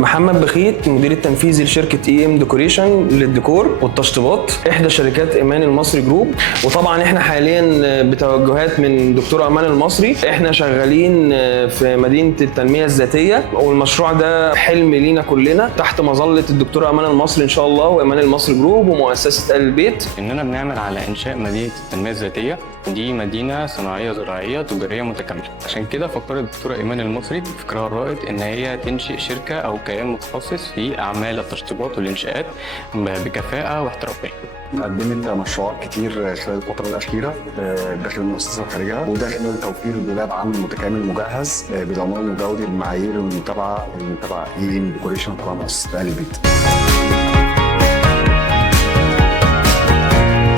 محمد بخيت، مدير التنفيذي لشركه EM ديكوريشن للديكور والتشطيبات، احدى شركات ايمان المصري جروب. وطبعا احنا حاليا بتوجهات من دكتور امان المصري، احنا شغالين في مدينه التنميه الذاتيه، والمشروع ده حلم لينا كلنا تحت مظله الدكتور امان المصري ان شاء الله وايمان المصري جروب ومؤسسه آل البيت. اننا بنعمل على انشاء مدينه التنميه الذاتيه، دي مدينه صناعيه زراعيه تجاريه متكامله. عشان كده فكرت الدكتوره ايمان المصري بفكرها الرائد ان هي تنشئ شركه او كيان متخصص في اعمال التشطيبات والانشاءات بكفاءه واحترافيه. قدمت مشروعات كتير خلال الفترة الأخيرة داخل المؤسسة وخارجها، وده خلال توفير دولاب عام متكامل مجهز بضمان وجودة المعايير المتبعة EM ديكوريشن طبعا مؤسسة آل البيت.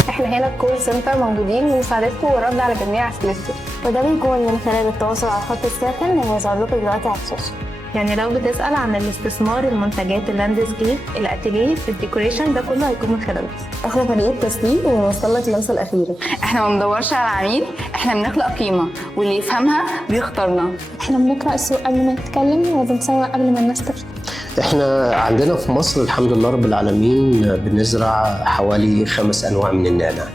احنا هنا الكول سنتر موجودين لمساعدتكم والرد على جميع اسئلتكم، وده بيكون من خلال التواصل على خط الساخن اللي هيظهر لكم دلوقتي على الشاشه. يعني لو بتسأل عن الاستثمار، المنتجات، اللاندسكيب، الاتيليه، الديكوريشن، ده كله هيكون من خلالنا. احنا فريق التسويق ونوصل لك اللمسه الاخيره. احنا ما بندورش على العميل، احنا بنخلق قيمه واللي يفهمها بيختارنا. احنا بنقرا السوق قبل ما نتكلم وبنسوق قبل ما الناس تشتري. احنا عندنا في مصر الحمد لله رب العالمين بنزرع حوالي 5 أنواع من النعناع.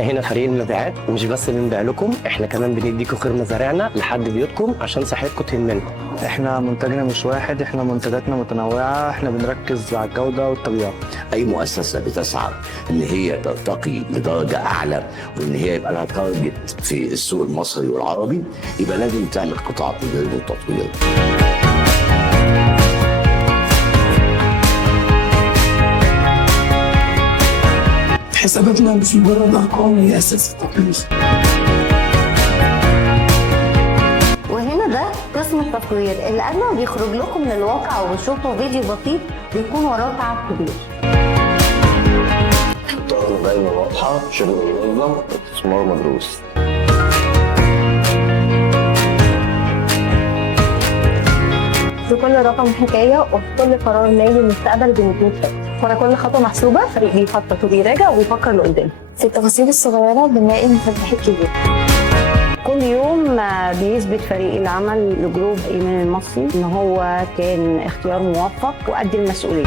هنا فريق المبيعات، مش بس بنبيع لكم، احنا كمان بنديكم خير مزارعنا لحد بيوتكم عشان صحتكم تهمنا. احنا منتجنا مش واحد، احنا منتجاتنا متنوعه، احنا بنركز على الجوده والطبيعه. اي مؤسسه بتسعى ان هي ترتقي لدرجه اعلى وان هي يبقى لها تارجت في السوق المصري والعربي، يبقى لازم تعمل قطاع تدريب وتطوير. حساباتنا مش مجرد ارقام، هي اساس التطوير. وهنا ده قسم التطوير اللي قبل ما بيخرج لكم من الواقع وبتشوفوا فيديو بسيط بيكون وراه تعب كبير. خطتنا دايما واضحه، شغل منظم، استثمار مدروس. في كل رقم حكايه وفي كل قرار مالي مستقبل بنكون فيه، ورا كل خطوه محسوبه فريق بيخطط وبيراجع وبيفكر لقدام. في التفاصيل الصغيره بنلاقي المفتاح الكبير. كل يوم بيثبت فريق العمل لجروب ايمان المصري ان هو كان اختيار موفق وقد المسؤوليه.